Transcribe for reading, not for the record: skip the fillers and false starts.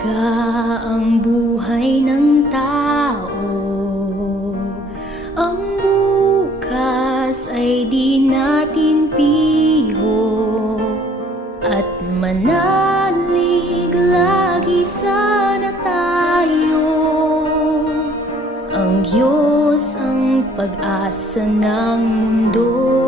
Mahalaga ang buhay ng tao. Ang bukas ay di natin piho. At manalig lagi sana tayo. Ang Diyos ang pag-asa ng mundo.